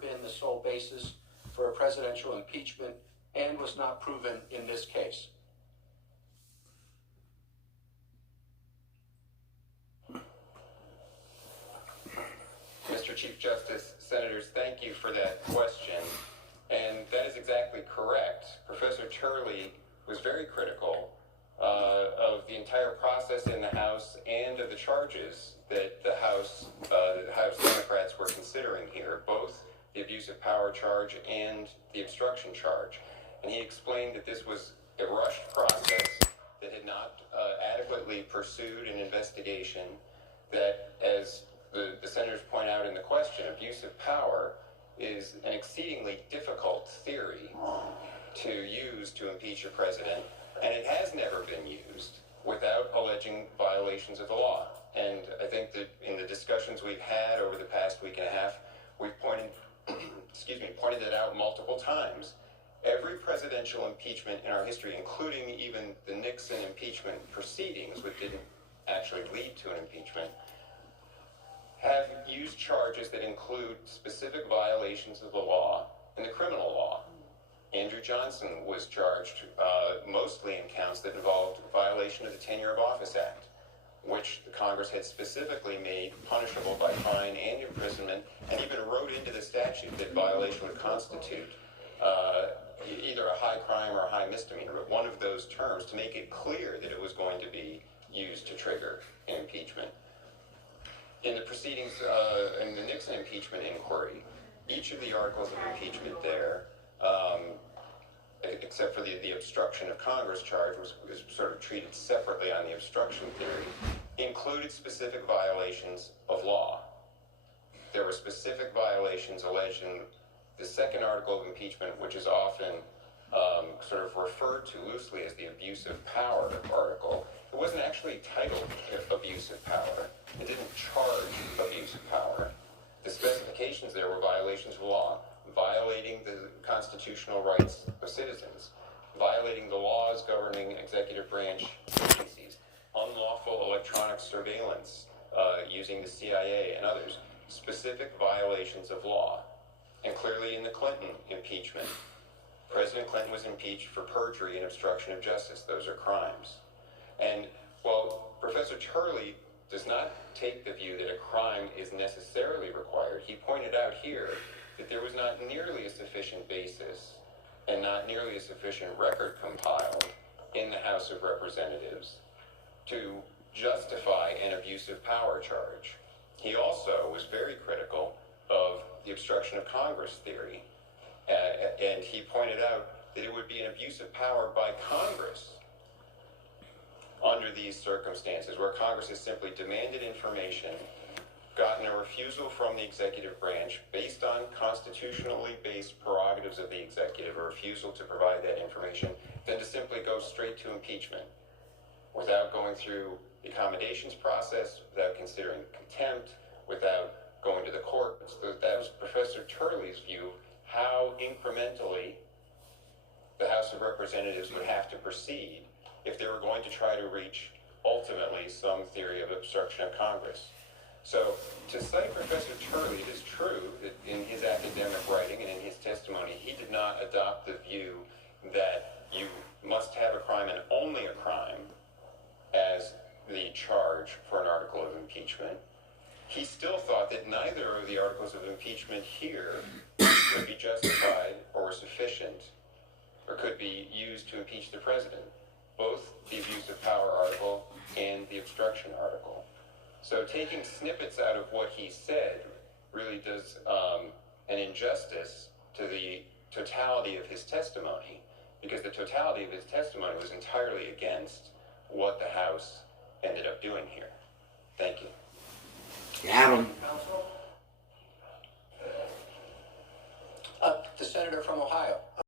been the sole basis for a presidential impeachment and was not proven in this case. Mr. Chief Justice, Senators, thank you for that question. And that is exactly correct. Professor Turley was very critical of the entire process in the House and of the charges that the House Democrats were considering here, both the abuse of power charge and the obstruction charge. And he explained that this was a rushed process that had not adequately pursued an investigation, that, as the senators point out in the question, abuse of power is an exceedingly difficult theory to use to impeach a president, and it has never been used without alleging violations of the law. And I think that in the discussions we've had over the past week and a half, we've pointed that out multiple times. Every presidential impeachment in our history, including even the Nixon impeachment proceedings, which didn't actually lead to an impeachment, have used charges that include specific violations of the law and the criminal law. Andrew Johnson was charged mostly in counts that involved violation of the Tenure of Office Act, which the Congress had specifically made punishable by fine and imprisonment, and even wrote into the statute that violation would constitute either a high crime or a high misdemeanor, but one of those terms, to make it clear that it was going to be used to trigger an impeachment. In the proceedings, in the Nixon impeachment inquiry, each of the articles of impeachment there, except for the obstruction of Congress charge, was sort of treated separately on the obstruction theory, included specific violations of law. There were specific violations alleged in the second article of impeachment, which is often sort of referred to loosely as the abuse of power article. It wasn't actually titled abuse of power. It didn't charge abuse of power. The specifications there were violations of law, violating the constitutional rights of citizens, violating the laws governing executive branch agencies, unlawful electronic surveillance using the CIA and others, specific violations of law. And clearly in the Clinton impeachment, President Clinton was impeached for perjury and obstruction of justice. Those are crimes. And while Professor Turley does not take the view that a crime is necessarily required, he pointed out here that there was not nearly a sufficient basis and not nearly a sufficient record compiled in the House of Representatives to justify an abuse of power charge. He also was very critical of the obstruction of Congress theory, and he pointed out that it would be an abuse of power by Congress under these circumstances, where Congress has simply demanded information, gotten a refusal from the executive branch based on constitutionally based prerogatives of the executive, a refusal to provide that information, then to simply go straight to impeachment without going through the accommodations process, without considering contempt, without going to the courts. That was Professor Turley's view, how incrementally the House of Representatives would have to proceed if they were going to try to reach, ultimately, some theory of obstruction of Congress. So, to cite Professor Turley, it is true that in his academic writing and in his testimony, he did not adopt the view that you must have a crime and only a crime as the charge for an article of impeachment. He still thought that neither of the articles of impeachment here could be justified or sufficient or could be used to impeach the president, both the abuse of power article and the obstruction article. So taking snippets out of what he said really does an injustice to the totality of his testimony, because the totality of his testimony was entirely against what the House ended up doing here. Thank you. Adam. Counsel?